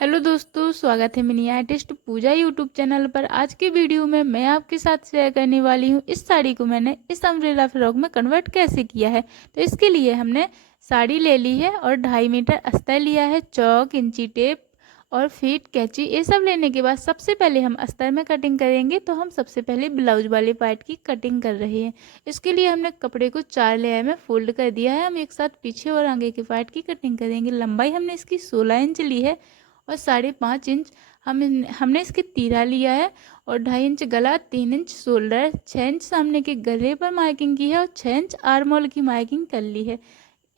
Hello दोस्तों, स्वागत है मेरी आर्टिस्ट पूजा यूट्यूब चैनल पर। आज की वीडियो में मैं आपके साथ शेयर करने वाली हूँ इस साड़ी को मैंने इस अम्ब्रेला फ्रॉक में कन्वर्ट कैसे किया है। तो इसके लिए हमने साड़ी ले ली है और 2.5 मीटर अस्तर लिया है, चौक, इंची टेप और फीट, कैंची। ये सब लेने के बाद सबसे पहले हम अस्तर में कटिंग करेंगे। तो हम सबसे पहले ब्लाउज वाले पार्ट की कटिंग कर रहे हैं। इसके लिए हमने कपड़े को 4 लेयर में फोल्ड कर दिया है। हम एक साथ पीछे और आगे के पार्ट की कटिंग करेंगे। लंबाई हमने इसकी 16 इंच ली है और 5.5 इंच हमने इसके तीरा लिया है और 2.5 इंच गला, 3 इंच शोल्डर, 6 इंच सामने के गले पर मार्किंग की है और 6 इंच आर्म होल की मार्किंग कर ली है।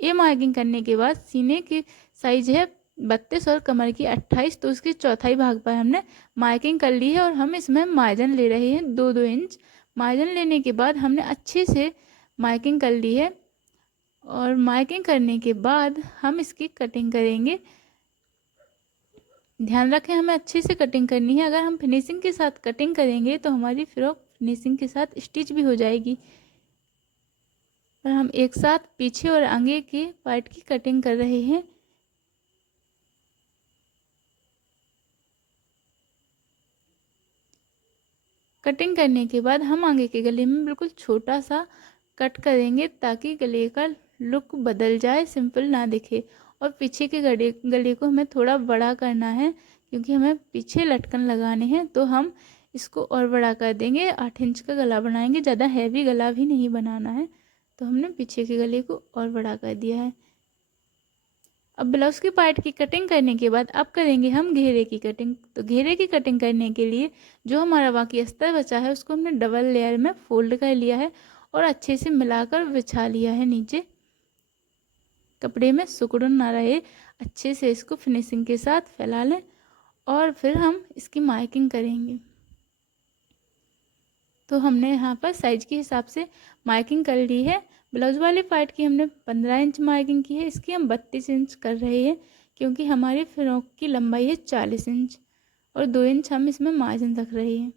ये मार्किंग करने के बाद सीने की साइज है 32 और कमर की 28, तो उसके चौथाई भाग पर हमने मार्किंग कर ली है और हम इसमें मार्जिन ले रहे हैं 2-2 इंच। मार्जिन लेने के बाद हमने अच्छे से मार्किंग कर ली है और मार्किंग करने के बाद हम इसकी कटिंग करेंगे। ध्यान रखें, हमें अच्छे से कटिंग करनी है। अगर हम फिनिशिंग के साथ कटिंग करेंगे तो हमारी फ्रॉक फिनिशिंग के साथ स्टिच भी हो जाएगी। और हम एक साथ पीछे और आगे के पार्ट की कटिंग कर रहे हैं। कटिंग करने के बाद हम आगे के गले में बिल्कुल छोटा सा कट करेंगे ताकि गले का लुक बदल जाए, सिंपल ना दिखे। और पीछे के गले को हमें थोड़ा बड़ा करना है क्योंकि हमें पीछे लटकन लगाने हैं। तो हम इसको और बड़ा कर देंगे, 8 इंच का गला बनाएंगे। ज़्यादा हैवी गला भी नहीं बनाना है। तो हमने पीछे के गले को और बड़ा कर दिया है। अब ब्लाउज के पार्ट की कटिंग करने के बाद अब करेंगे हम घेरे की कटिंग। तो घेरे की कटिंग करने के लिए जो हमारा बाकी अस्तर बचा है उसको हमने डबल लेयर में फोल्ड कर लिया है और अच्छे से मिलाकर बिछा लिया है नीचे। कपड़े में सिकुड़न ना रहे, अच्छे से इसको फिनिशिंग के साथ फैला लें और फिर हम इसकी मार्किंग करेंगे। तो हमने यहाँ पर साइज के हिसाब से मार्किंग कर ली है। ब्लाउज वाले पार्ट की हमने 15 इंच मार्किंग की है, इसकी हम 32 इंच कर रहे हैं क्योंकि हमारी फ्रॉक की लंबाई है 40 इंच और 2 इंच हम इसमें मार्जिन रख रहे हैं।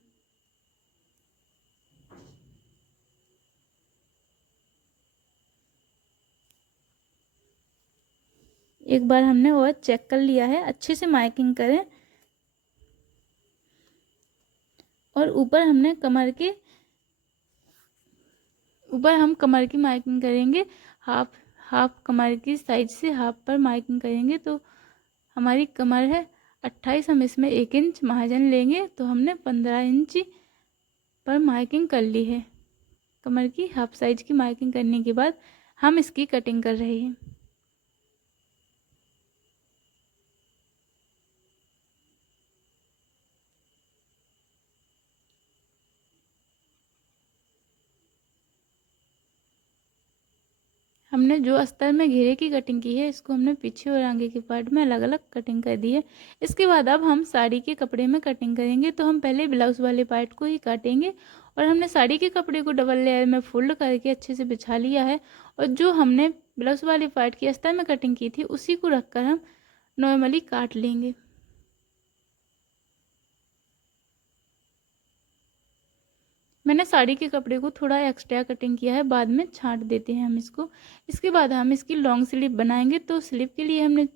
एक बार हमने और चेक कर लिया है, अच्छे से मार्किंग करें। और ऊपर हम कमर की मार्किंग करेंगे। हाफ कमर की साइड से हाफ पर मार्किंग करेंगे। तो हमारी कमर है 28, हम इसमें 1 इंच मार्जिन लेंगे। तो हमने 15 इंच पर मार्किंग कर ली है। कमर की हाफ साइज की मार्किंग करने के बाद हम इसकी कटिंग कर रहे हैं। हमने जो अस्तर में घेरे की कटिंग की है इसको हमने पीछे और आगे के पार्ट में अलग अलग कटिंग कर दी है। इसके बाद अब हम साड़ी के कपड़े में कटिंग करेंगे। तो हम पहले ब्लाउज वाले पार्ट को ही काटेंगे और हमने साड़ी के कपड़े को डबल लेयर में फोल्ड करके अच्छे से बिछा लिया है। और जो हमने ब्लाउज वाले पार्ट की अस्तर में कटिंग की थी उसी को रखकर हम नॉर्मली काट लेंगे। मैंने साड़ी के कपड़े को थोड़ा एक्स्ट्रा कटिंग किया है, बाद में छांट देते हैं हम इसको। इसके बाद हम इसकी लॉन्ग स्लीव बनाएंगे। तो स्लीव के लिए हमने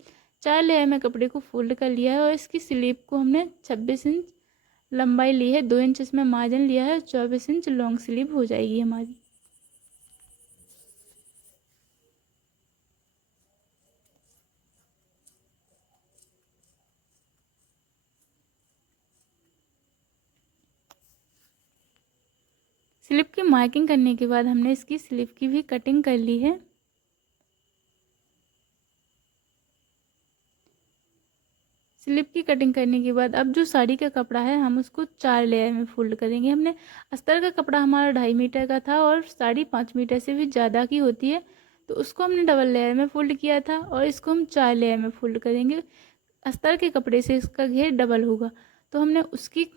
4 लेयर में कपड़े को फोल्ड कर लिया है और इसकी स्लीव को हमने 26 इंच लंबाई ली है, 2 इंच इसमें मार्जिन लिया है, 24 इंच लॉन्ग स्लीव हो जाएगी हमारी। स्लीव की मार्किंग करने के बाद हमने इसकी स्लीव की भी कटिंग कर ली है। स्लीव की कटिंग करने के बाद अब जो साड़ी का कपड़ा है हम उसको 4 लेयर में फोल्ड करेंगे। हमने अस्तर का कपड़ा हमारा 2.5 मीटर का था और साड़ी 5 मीटर से भी ज़्यादा की होती है। तो उसको हमने डबल लेयर में फोल्ड किया था और इसको हम 4 लेयर में फोल्ड करेंगे। अस्तर के कपड़े से इसका घेर डबल होगा। तो हमने उसकी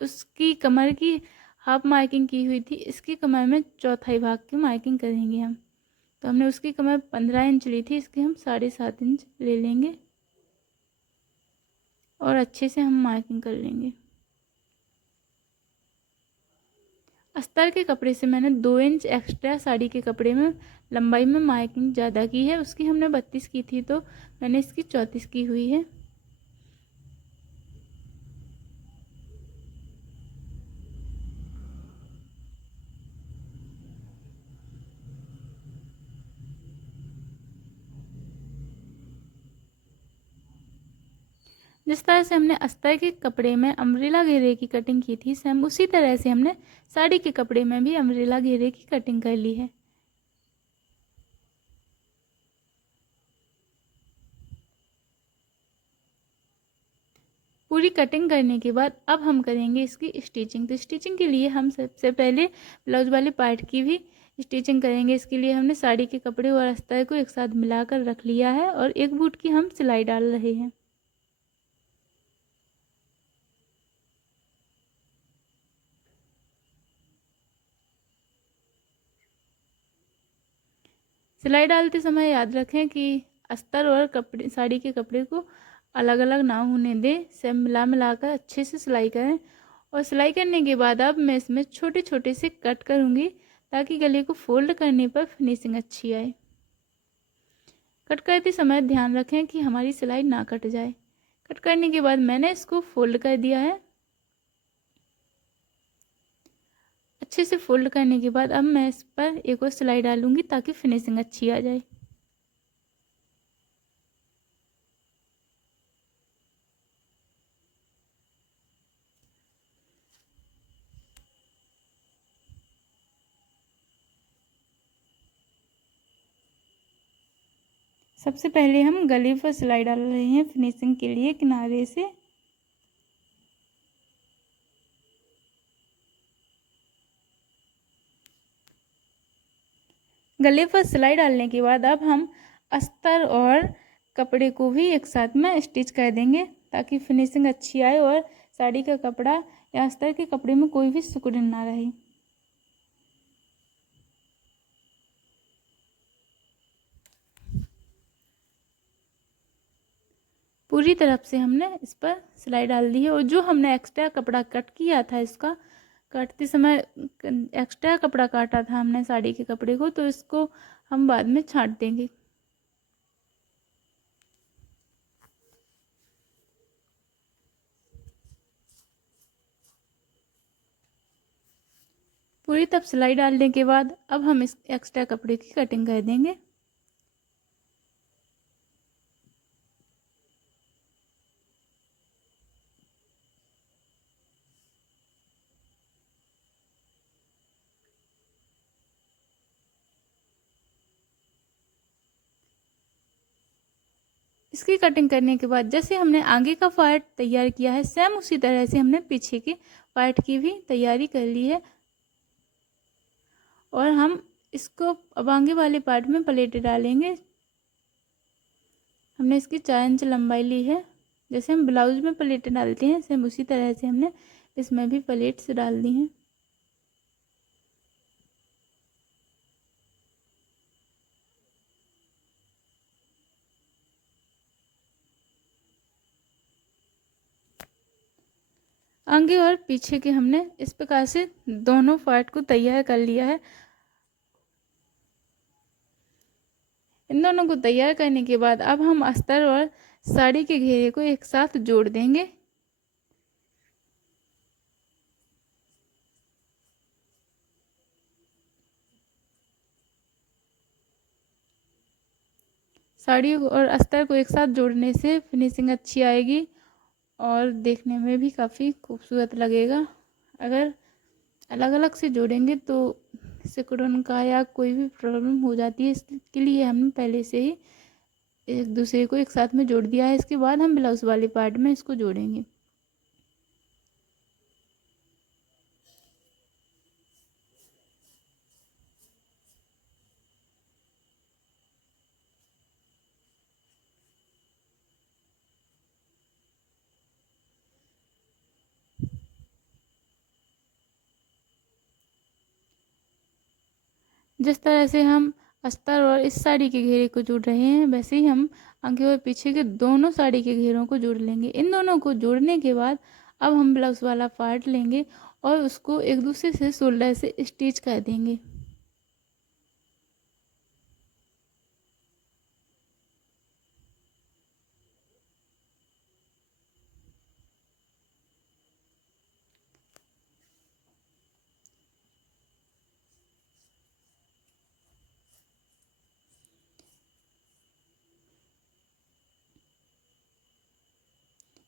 उसकी कमर की हाफ मार्किंग की हुई थी, इसकी कमर में चौथाई भाग की मार्किंग करेंगे हम। तो हमने उसकी कमर 15 इंच ली थी, इसकी हम 7.5 इंच ले लेंगे और अच्छे से हम मार्किंग कर लेंगे। अस्तर के कपड़े से मैंने 2 इंच एक्स्ट्रा साड़ी के कपड़े में लंबाई में मार्किंग ज़्यादा की है। उसकी हमने 32 की थी तो मैंने इसकी 34 की हुई है। जिस तरह से हमने अस्तर के कपड़े में अम्ब्रेला घेरे की कटिंग की थी, सेम उसी तरह से हमने साड़ी के कपड़े में भी अम्ब्रेला घेरे की कटिंग कर ली है। पूरी कटिंग करने के बाद अब हम करेंगे इसकी स्टिचिंग। तो स्टिचिंग के लिए हम सबसे पहले ब्लाउज वाले पार्ट की भी स्टिचिंग करेंगे। इसके लिए हमने साड़ी के कपड़े और अस्तर को एक साथ मिलाकर रख लिया है और एक बूट की हम सिलाई डाल रहे हैं। सिलाई डालते समय याद रखें कि अस्तर और कपड़े साड़ी के कपड़े को अलग अलग ना होने दें, सब मिलाकर अच्छे से सिलाई करें। और सिलाई करने के बाद अब मैं इसमें छोटे छोटे से कट करूँगी ताकि गले को फोल्ड करने पर फिनिशिंग अच्छी आए। कट करते समय ध्यान रखें कि हमारी सिलाई ना कट जाए। कट करने के बाद मैंने इसको फोल्ड कर दिया है। अच्छे से फोल्ड करने के बाद अब मैं इस पर एक और सिलाई डालूंगी ताकि फिनिशिंग अच्छी आ जाए। सबसे पहले हम गले पर सिलाई डाल रहे हैं फिनिशिंग के लिए किनारे से। गले पर सिलाई डालने के बाद अब हम अस्तर और कपड़े को भी एक साथ में स्टिच कर देंगे ताकि फिनिशिंग अच्छी आए और साड़ी का कपड़ा या अस्तर के कपड़े में कोई भी सिकुड़न ना रहे। पूरी तरफ से हमने इस पर सिलाई डाल दी है और जो हमने एक्स्ट्रा कपड़ा कट किया था, इसका काटते समय एक्स्ट्रा कपड़ा काटा था हमने साड़ी के कपड़े को, तो इसको हम बाद में छांट देंगे। पूरी तरफ सिलाई डालने के बाद अब हम इस एक्स्ट्रा कपड़े की कटिंग कर देंगे। इसकी कटिंग करने के बाद जैसे हमने आगे का पार्ट तैयार किया है, सेम उसी तरह से हमने पीछे के पार्ट की भी तैयारी कर ली है। और हम इसको अब आगे वाले पार्ट में प्लेटें डालेंगे। हमने इसकी 4 इंच लंबाई ली है। जैसे हम ब्लाउज में प्लेटें डालते हैं, सेम उसी तरह से हमने इसमें भी प्लेट्स डाल दी हैं। आगे और पीछे के हमने इस प्रकार से दोनों पार्ट को तैयार कर लिया है। इन दोनों को तैयार करने के बाद अब हम अस्तर और साड़ी के घेरे को एक साथ जोड़ देंगे। साड़ी और अस्तर को एक साथ जोड़ने से फिनिशिंग अच्छी आएगी और देखने में भी काफ़ी खूबसूरत लगेगा। अगर अलग अलग से जोड़ेंगे तो सिकुड़न का या कोई भी प्रॉब्लम हो जाती है, इसके लिए हमने पहले से ही एक दूसरे को एक साथ में जोड़ दिया है। इसके बाद हम ब्लाउज वाले पार्ट में इसको जोड़ेंगे। जिस तरह से हम अस्तर और इस साड़ी के घेरे को जोड़ रहे हैं, वैसे ही हम आगे और पीछे के दोनों साड़ी के घेरों को जोड़ लेंगे। इन दोनों को जोड़ने के बाद अब हम ब्लाउज वाला पार्ट लेंगे और उसको एक दूसरे से शोल्डर से स्टिच कर देंगे।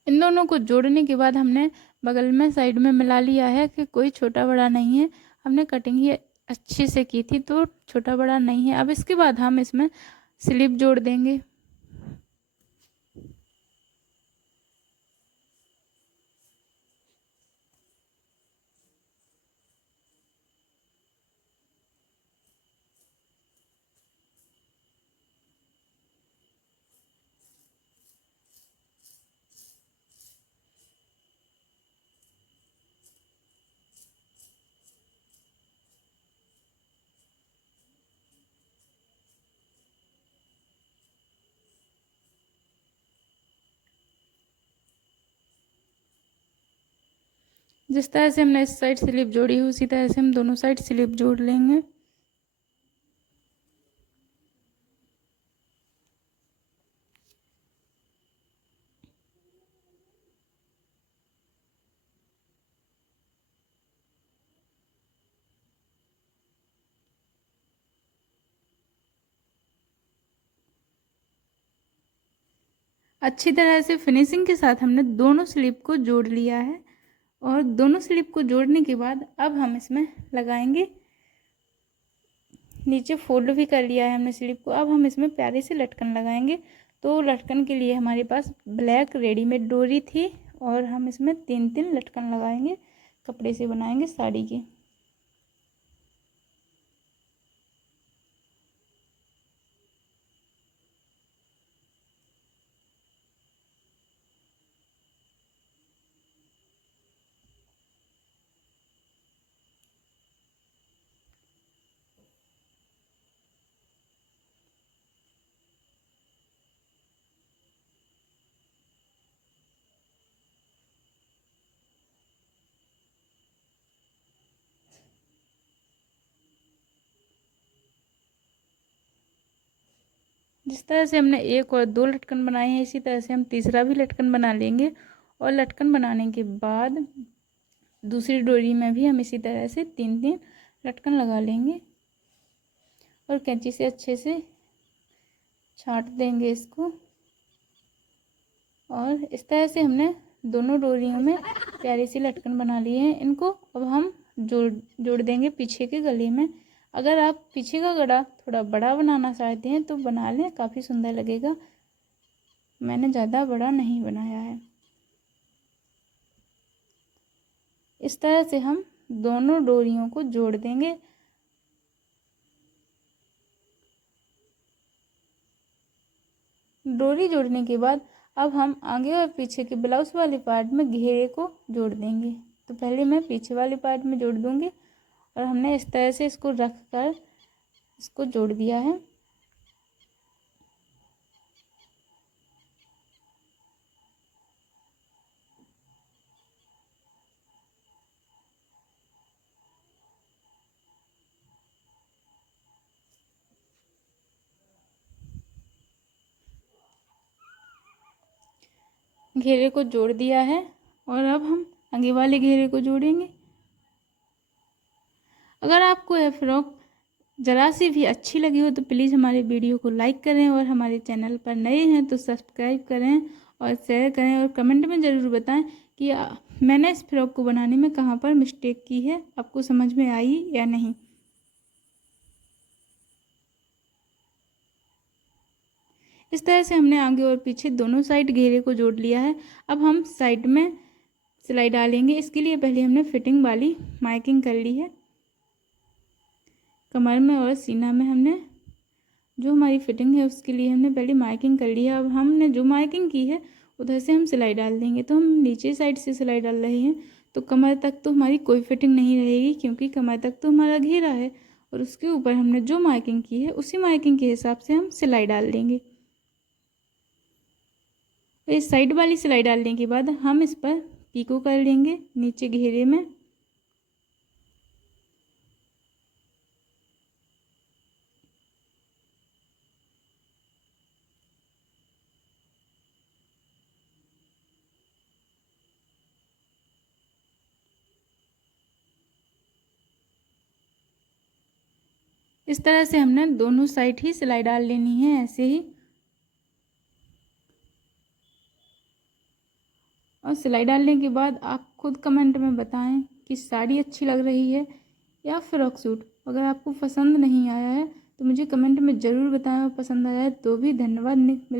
इन दोनों को जोड़ने के बाद हमने बगल में साइड में मिला लिया है कि कोई छोटा बड़ा नहीं है। हमने कटिंग ही अच्छे से की थी तो छोटा बड़ा नहीं है। अब इसके बाद हम इसमें स्लिप जोड़ देंगे। जिस तरह से हमने इस साइड स्लिप जोड़ी है उसी तरह से हम दोनों साइड स्लिप जोड़ लेंगे। अच्छी तरह से फिनिशिंग के साथ हमने दोनों स्लिप को जोड़ लिया है और दोनों स्लिप को जोड़ने के बाद अब हम इसमें लगाएंगे, नीचे फोल्ड भी कर लिया है हमने स्लिप को। अब हम इसमें प्यारे से लटकन लगाएंगे। तो लटकन के लिए हमारे पास ब्लैक रेडीमेड डोरी थी और हम इसमें 3-3 लटकन लगाएंगे, कपड़े से बनाएंगे साड़ी के। जिस तरह से हमने 1 और 2 लटकन बनाए हैं इसी तरह से हम तीसरा भी लटकन बना लेंगे। और लटकन बनाने के बाद दूसरी डोरी में भी हम इसी तरह से 3-3 लटकन लगा लेंगे और कैंची से अच्छे से छांट देंगे इसको। और इस तरह से हमने दोनों डोरियों में प्यारी सी लटकन बना लिए हैं। इनको अब हम जोड़ देंगे पीछे के गले में। अगर आप पीछे का गला थोड़ा बड़ा बनाना चाहते हैं तो बना लें, काफ़ी सुंदर लगेगा। मैंने ज़्यादा बड़ा नहीं बनाया है। इस तरह से हम दोनों डोरियों को जोड़ देंगे। डोरी जोड़ने के बाद अब हम आगे और पीछे के ब्लाउज वाले पार्ट में घेरे को जोड़ देंगे। तो पहले मैं पीछे वाले पार्ट में जोड़ दूंगी और हमने इस तरह से इसको रख कर इसको जोड़ दिया है। घेरे को जोड़ दिया है और अब हम आगे वाले घेरे को जोड़ेंगे। अगर आपको यह फ्रॉक ज़रा सी भी अच्छी लगी हो तो प्लीज़ हमारे वीडियो को लाइक करें और हमारे चैनल पर नए हैं तो सब्सक्राइब करें और शेयर करें और कमेंट में ज़रूर बताएं कि मैंने इस फ्रॉक को बनाने में कहाँ पर मिस्टेक की है, आपको समझ में आई या नहीं। इस तरह से हमने आगे और पीछे दोनों साइड घेरे को जोड़ लिया है। अब हम साइड में सिलाई डालेंगे। इसके लिए पहले हमने फिटिंग वाली मार्किंग कर ली है। कमर में और सीना में हमने जो हमारी फिटिंग है उसके लिए हमने पहले मार्किंग कर ली है। अब हमने जो मार्किंग की है उधर से हम सिलाई डाल देंगे। तो हम नीचे साइड से सिलाई डाल रहे हैं तो कमर तक तो हमारी कोई फिटिंग नहीं रहेगी, क्योंकि कमर तक तो हमारा घेरा है और उसके ऊपर हमने जो मार्किंग की है उसी मार्किंग के हिसाब से हम सिलाई डाल देंगे। तो इस साइड वाली सिलाई डालने के बाद हम इस पर पीको कर लेंगे नीचे घेरे में। इस तरह से हमने दोनों साइड ही सिलाई डाल लेनी है ऐसे ही। और सिलाई डालने के बाद आप खुद कमेंट में बताएं कि साड़ी अच्छी लग रही है या फ्रॉक सूट। अगर आपको पसंद नहीं आया है तो मुझे कमेंट में ज़रूर बताएं, और पसंद आया है तो भी। धन्यवाद। मिलते